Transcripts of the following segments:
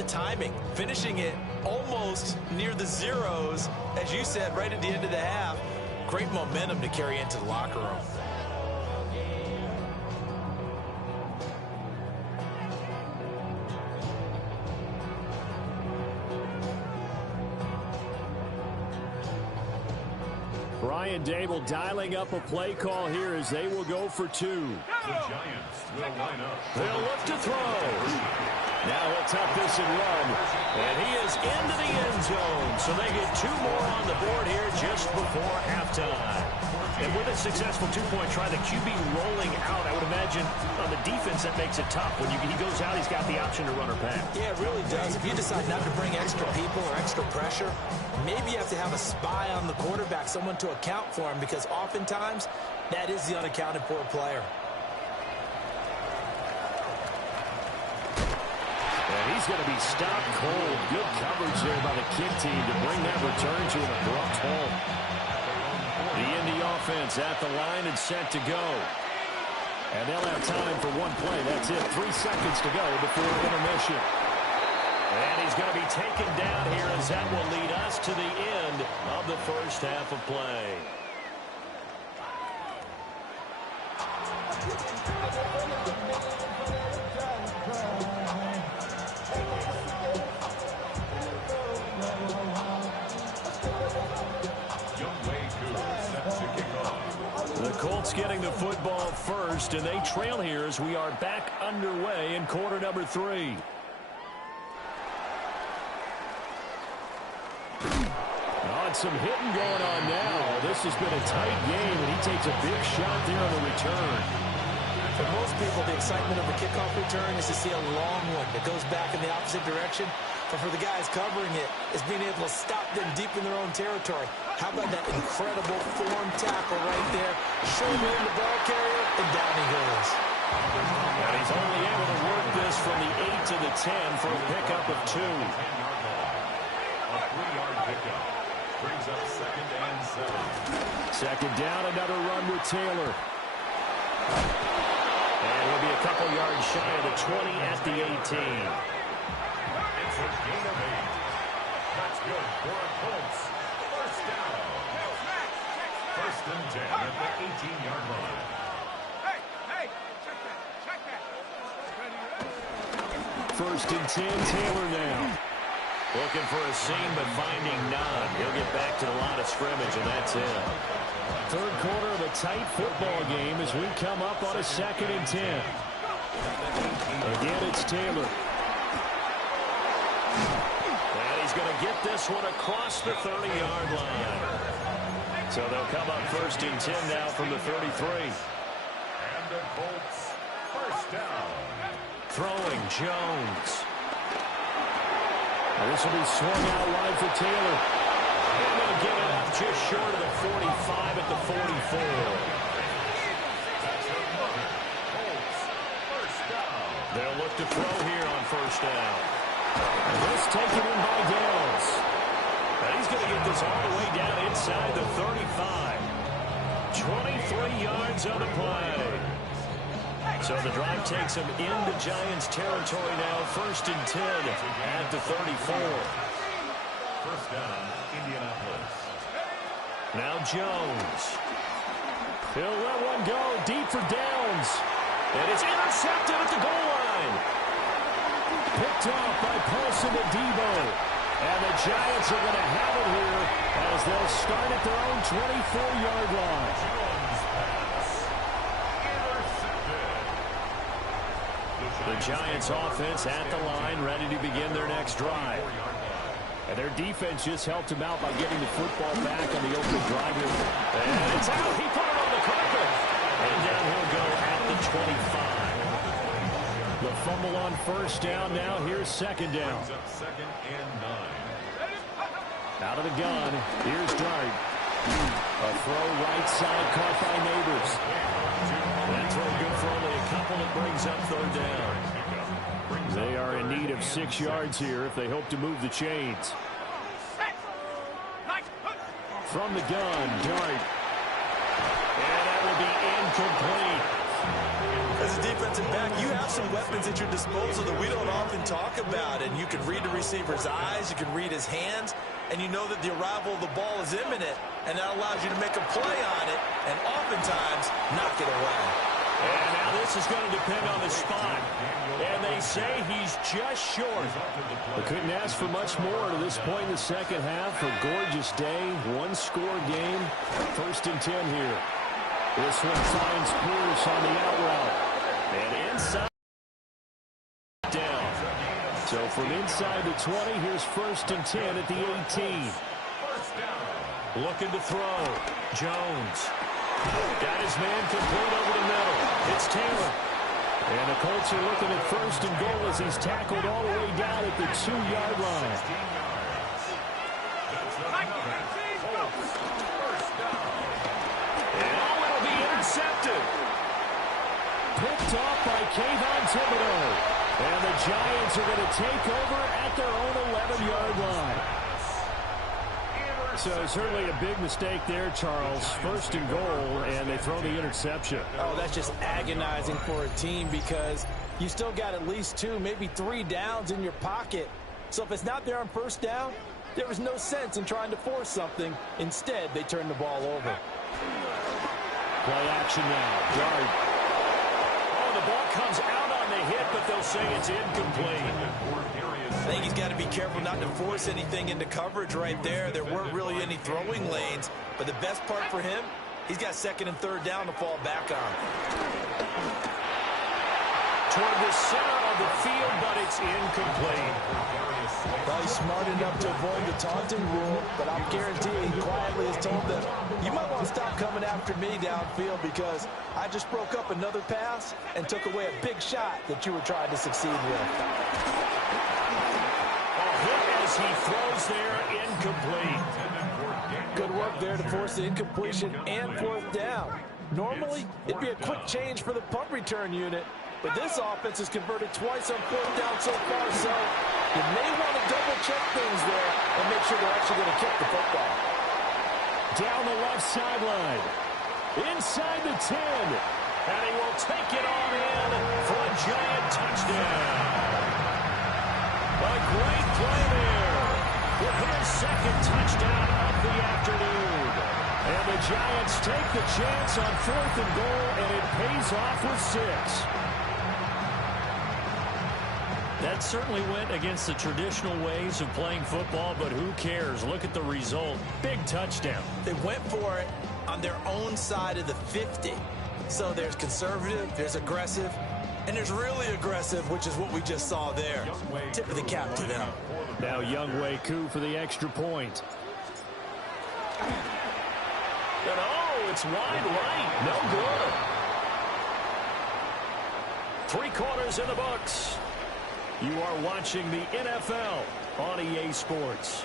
the timing, finishing it almost near the zeros, as you said, right at the end of the half. Great momentum to carry into the locker room. Brian Dable dialing up a play call here as they will go for two. The Giants will line up. They'll look to throw. Now he'll tuck this and run. And he is into the end zone. So they get two more on the board here just before halftime. And with a successful two-point try, the QB rolling out, I would imagine on the defense that makes it tough. When he goes out, he's got the option to run or pass. Yeah, it really does. If you decide not to bring extra people or extra pressure, maybe you have to have a spy on the quarterback, someone to account for him, because oftentimes that is the unaccounted for player. And he's going to be stopped cold. Good coverage there by the kick team to bring that return to an abrupt halt. The Indy offense at the line and set to go. And they'll have time for one play. That's it. 3 seconds to go before intermission. And he's going to be taken down here as that will lead us to the end of the first half of play. The Colts getting the football first, and they trail here as we are back underway in quarter number 3. Some hitting going on now. This has been a tight game, and he takes a big shot there on the return. For most people, the excitement of the kickoff return is to see a long one that goes back in the opposite direction. But for the guys covering it, is being able to stop them deep in their own territory. How about that incredible form tackle right there? Shoulder in the ball carrier, and down he goes. And he's only able to work this from the 8 to the 10 for a pickup of 2. A 3-yard pickup. Brings up 2nd and 7. Second down, another run with Taylor. And we'll be a couple yards shy of the 20 at the 18. It's a gain of 8. That's good for a Colts. First down. 1st and 10 at the 18-yard line. First and 10, Taylor now. Looking for a seam, but finding none. He'll get back to the line of scrimmage, and that's it. Third quarter of a tight football game as we come up on a 2nd and 10. Again, it's Taylor. And he's going to get this one across the 30-yard line. So they'll come up 1st and 10 now from the 33. And the Colts, first down. Throwing Jones. This will be swung out wide for Taylor. And they'll get it up just short of the 45 at the 44. They'll look to throw here on first down. And this taken in by Downs. And he's going to get this all the way down inside the 35. 23 yards on the play. So the drive takes him into Giants territory now. 1st and 10 at the 34. First down, Indianapolis. Now Jones. He'll let one go deep for Downs. And it's intercepted at the goal line. Picked off by Paulson to Debo. And the Giants are going to have it here as they'll start at their own 24-yard line. The Giants offense at the line, ready to begin their next drive. And their defense just helped him out by getting the football back on the opening drive here. And it's out. He put it on the carpet. And down he'll go at the 25. The fumble on first down. Now here's 2nd down. 2nd and 9. Out of the gun. Here's Dart. A throw right side caught by Neighbors. That throw good for only a couple. It brings up 3rd down. They are in need of 6 yards here if they hope to move the chains. From the gun, Dart. And that will be incomplete. As a defensive back, you have some weapons at your disposal that we don't often talk about. And you can read the receiver's eyes, you can read his hands, and you know that the arrival of the ball is imminent. And that allows you to make a play on it and oftentimes knock it away. And now this is going to depend on the spot. And they say he's just short. We couldn't ask for much more to this point in the second half. A gorgeous day, one-score game. 1st and 10 here. This one finds Pierce on the out route. And inside down. So from inside the 20, here's 1st and 10 at the 18. Looking to throw. Jones. Got his man complete over the middle. It's Taylor. And the Colts are looking at 1st and goal as he's tackled all the way down at the 2-yard line. And it'll be intercepted. Picked off by Kayvon Thibodeau. And the Giants are going to take over at their own 11-yard line. So certainly a big mistake there, Charles. 1st and goal, and they throw the interception. Oh, that's just agonizing for a team because you still got at least 2, maybe 3 downs in your pocket. So if it's not there on 1st down, there was no sense in trying to force something. Instead, they turn the ball over. Play action now. Yard. Oh, the ball comes out on the hit, but they'll say it's incomplete. I think he's got to be careful not to force anything into coverage right there. There weren't really any throwing lanes, but the best part for him, he's got 2nd and 3rd down to fall back on. Toward the center of the field, but it's incomplete. Well, he's smart enough to avoid the taunting rule, but I'll guarantee he quietly has told them, you might want to stop coming after me downfield because I just broke up another pass and took away a big shot that you were trying to succeed with. As he throws there, incomplete. Good work there to force the incompletion and 4th down. Normally, it'd be a quick change for the punt return unit, but this offense has converted twice on 4th down so far, so you may want to double-check things there and make sure they're actually going to kick the football. Down the left sideline. Inside the 10. And he will take it on in for a Giant touchdown. A great play there with his 2nd touchdown of the afternoon. And the Giants take the chance on 4th and goal, and it pays off with 6. That certainly went against the traditional ways of playing football, but who cares? Look at the result. Big touchdown. They went for it on their own side of the 50. So there's conservative, there's aggressive, and there's really aggressive, which is what we just saw there. Tip of the cap to them. Now Younghoe Koo for the extra point. And oh, it's wide right. No good. 3 quarters in the books. You are watching the NFL on EA Sports.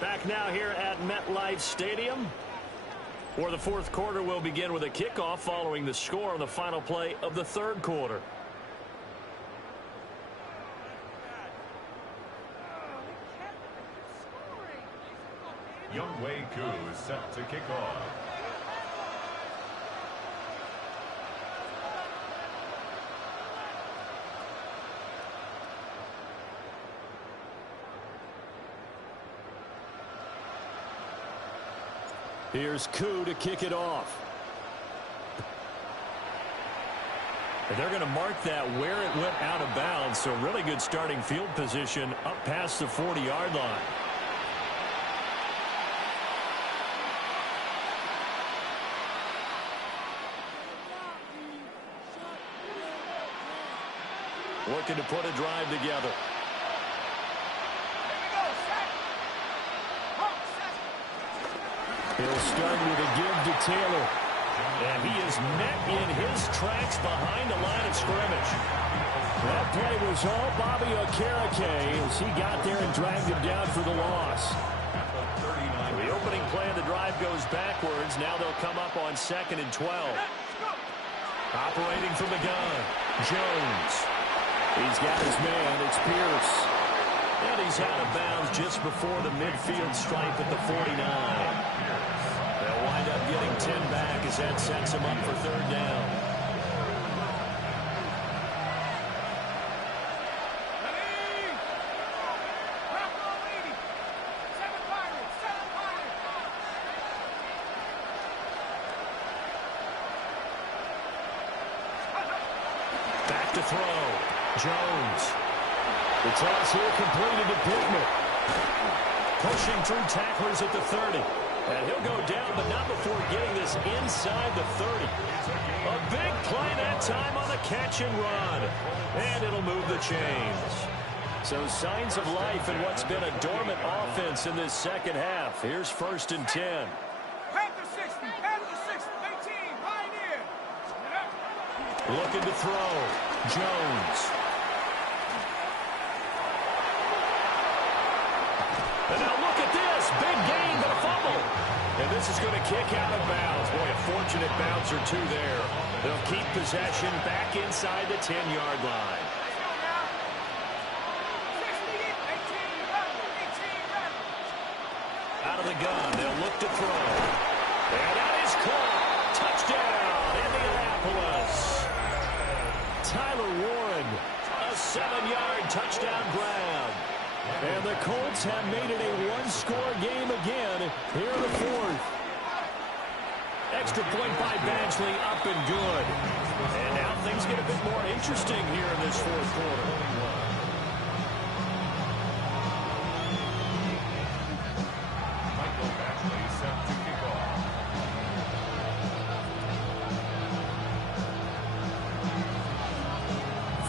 Back now here at MetLife Stadium. For the 4th quarter, we'll begin with a kickoff following the score on the final play of the 3rd quarter. Younghoe Koo is set to kick off. Here's Koo to kick it off. And they're going to mark that where it went out of bounds, so really good starting field position up past the 40-yard line. Looking to put a drive together. He'll start with a give to Taylor. And he is met in his tracks behind the line of scrimmage. That play was all Bobby Okereke as he got there and dragged him down for the loss. The opening play of the drive goes backwards. Now they'll come up on 2nd and 12. Operating from the gun, Jones. He's got his man. It's Pierce. And he's out of bounds just before the midfield stripe at the 49. They'll wind up getting 10 back as that sets him up for 3rd down. to throw. Jones. The toss here completed to Pittman. Pushing through tacklers at the 30. And he'll go down, but not before getting this inside the 30. A big play that time on the catch and run. And it'll move the chains. So signs of life in what's been a dormant offense in this second half. Here's 1st and 10. Panther 60, Panther 6, 18, Pioneer. Looking to throw. Jones. And now look at this. Big gain, but a fumble. And this is going to kick out of bounds. Boy, a fortunate bounce or two there. They'll keep possession back inside the 10-yard line. Out of the gun, they'll look to throw. And that is caught. Touchdown, Indianapolis. Tyler Warren, a 7-yard touchdown grab. And the Colts have made it a one-score game again here in the 4th. Extra point by Badgley, up and good. And now things get a bit more interesting here in this 4th quarter. Michael Badgley set to kick off.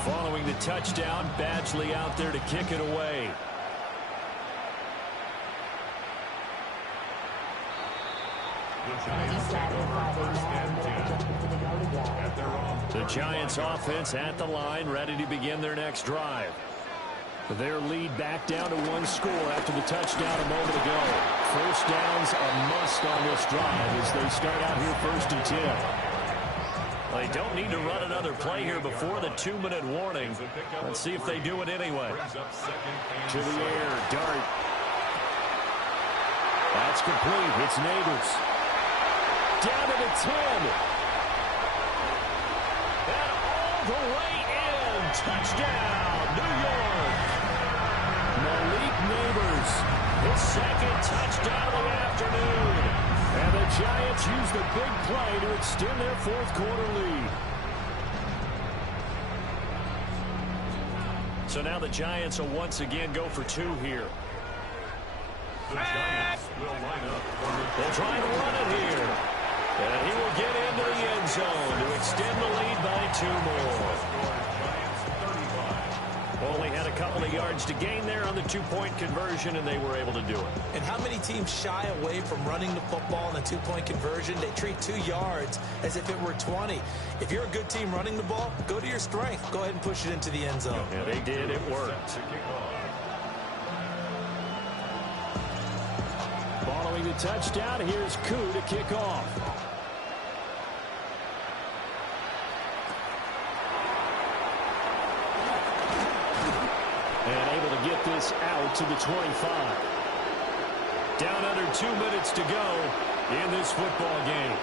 Following the touchdown, Badgley out there to kick it away. The Giants offense at the line, ready to begin their next drive. Their lead back down to 1 score after the touchdown a moment ago. First down's a must on this drive as they start out here 1st and 10. They don't need to run another play here before the 2-minute warning. Let's see if they do it anyway. To the air, Dart. That's complete. It's Neighbors. Down to the 10. And all the way in. Touchdown, New York. Malik Neighbors, his 2nd touchdown of the afternoon. And the Giants use the big play to extend their 4th quarter lead. So now the Giants will once again go for 2 here. The Giants will line up. They'll try to run it here. And he will get into the end zone to extend the lead by 2 more. Only had a couple of yards to gain there on the 2-point conversion, and they were able to do it. And how many teams shy away from running the football in a 2-point conversion? They treat 2 yards as if it were 20. If you're a good team running the ball, go to your strength. Go ahead and push it into the end zone. Yeah, they did. It worked. Following the touchdown, here's Koo to kick off. And able to get this out to the 25. Down under 2 minutes to go in this football game.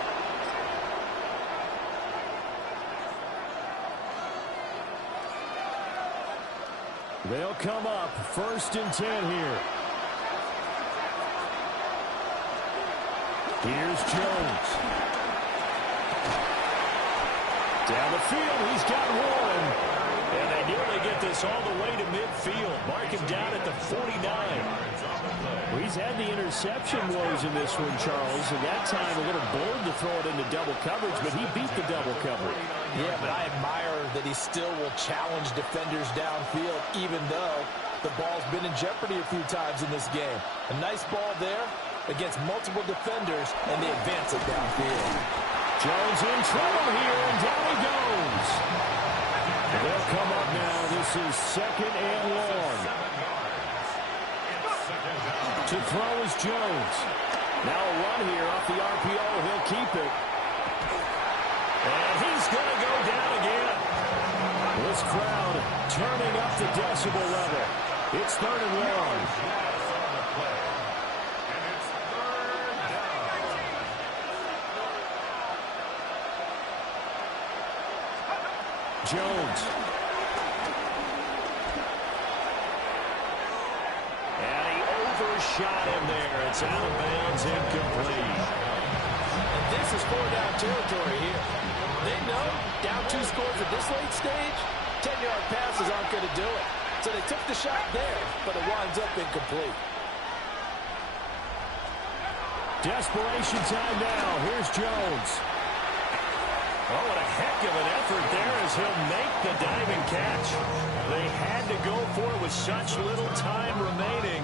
They'll come up 1st and 10 here. Here's Jones. Down the field, he's got Warren. And they nearly get this all the way to midfield. Mark him down at the 49. Well, he's had the interception woes in this one, Charles. And that time a little bold to throw it into double coverage, but he beat the double coverage. Yeah, but I admire that he still will challenge defenders downfield, even though the ball's been in jeopardy a few times in this game. A nice ball there against multiple defenders, and they advance it downfield. Jones in trouble here, and down he goes. They'll come up now. This is 2nd and long. To throw is Jones. Now a run here off the RPO. He'll keep it. And he's going to go down again. This crowd turning up the decibel level. It's 3rd and long. Jones. And he overshot him there. It's out of bounds, incomplete. And this is 4-down territory here. They know down 2 scores at this late stage, 10-yard passes aren't going to do it. So they took the shot there, but it winds up incomplete. Desperation time now. Here's Jones. Oh, what a heck of an effort there as he'll make the diving catch. They had to go for it with such little time remaining.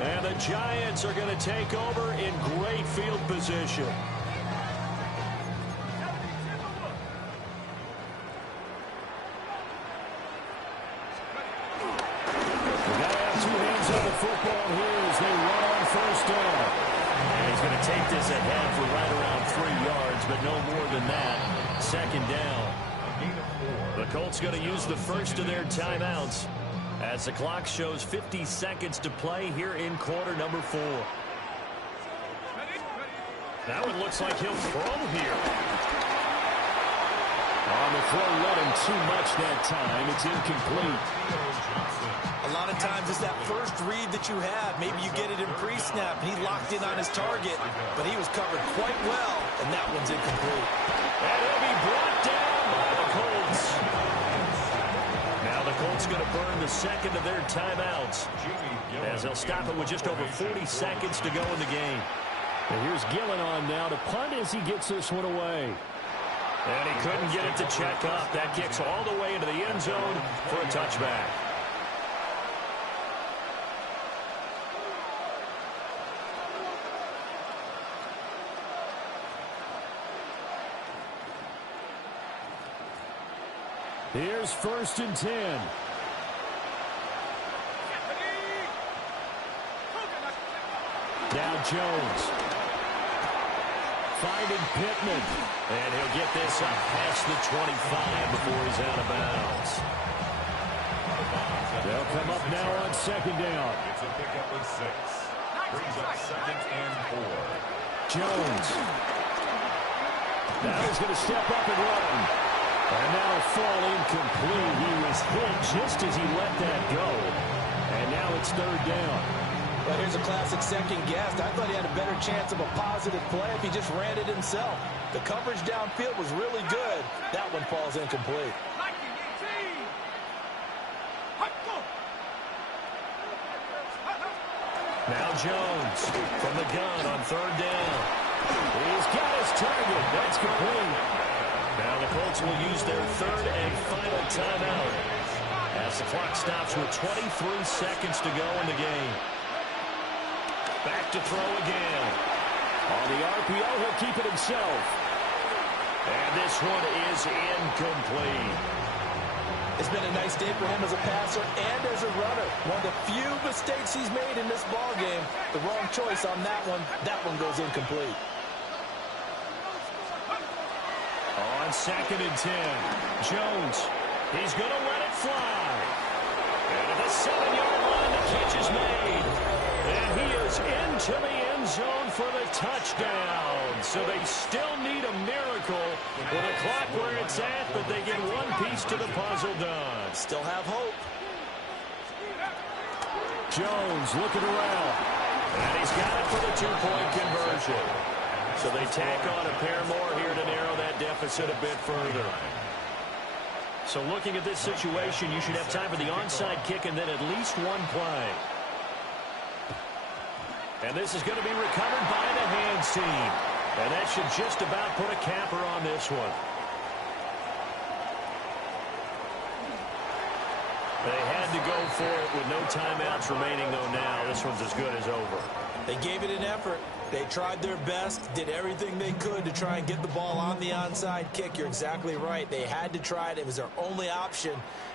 And the Giants are going to take over in great field position. We got to have two hands on the football here as they run on first down. And he's going to take this ahead for right around 3 yards, but no more than that. Second down. The Colts going to use the first of their timeouts as the clock shows 50 seconds to play here in quarter number 4. Now it looks like he'll throw here. On the throw, let him too much that time. It's incomplete. A lot of times it's that first read that you have. Maybe you get it in pre-snap, and he locked in on his target, but he was covered quite well, and that one's incomplete. And he'll be brought down by the Colts. Now the Colts going to burn the second of their timeouts as they'll stop it with just over 40 seconds to go in the game. And here's Gillen on now to punt as he gets this one away. And he couldn't get it to check up. That kicks all the way into the end zone for a touchback. Here's 1st and 10. Now Jones. Finding Pittman. And he'll get this up past the 25 before he's out of bounds. They'll come up now on second down. It's a pickup of 6. Brings up 2nd and 4. Jones. Now he's going to step up and run. And that'll fall incomplete. He was hit just as he let that go. And now it's 3rd down. Well, here's a classic second guess. I thought he had a better chance of a positive play if he just ran it himself. The coverage downfield was really good. That one falls incomplete. Now Jones from the gun on 3rd down. He's got his target. That's complete. Now the Colts will use their 3rd and final timeout as the clock stops with 23 seconds to go in the game. Back to throw again. On the RPO, he'll keep it himself. And this one is incomplete. It's been a nice day for him as a passer and as a runner. One of the few mistakes he's made in this ballgame. The wrong choice on that one. That one goes incomplete. On 2nd and 10, Jones, he's going to let it fly. And at the 7-yard line, the catch is made. And he is into the end zone for the touchdown. So they still need a miracle with a clock where it's at, but they get one piece to the puzzle done. Still have hope. Jones looking around. And he's got it for the 2-point conversion. So they tack on a pair more here to narrow that deficit a bit further. So looking at this situation, you should have time for the onside kick and then at least one play. And this is going to be recovered by the hands team. And that should just about put a capper on this one. They had to go for it with no timeouts remaining, though, now. This one's as good as over. They gave it an effort. They tried their best, did everything they could to try and get the ball on the onside kick. You're exactly right. They had to try it. It was their only option.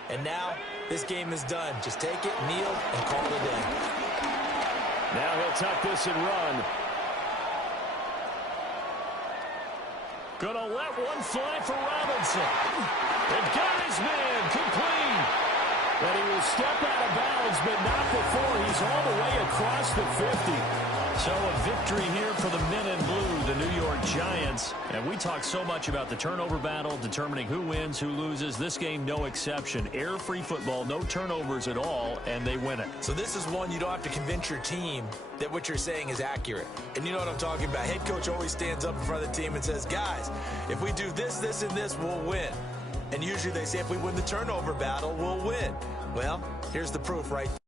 And now this game is done. Just take it, kneel, and call it a day. Now he'll tuck this and run. Gonna let one fly for Robinson. And got his man complete. And he will step out of bounds, but not before he's all the way across the 50. So a victory here for the men in blue, the New York Giants. And we talk so much about the turnover battle, determining who wins, who loses. This game, no exception. Error-free football, no turnovers at all, and they win it. So this is one you don't have to convince your team that what you're saying is accurate. And you know what I'm talking about. Head coach always stands up in front of the team and says, guys, if we do this, this, and this, we'll win. And And usually they say if we win the turnover battle, we'll win. Well, here's the proof right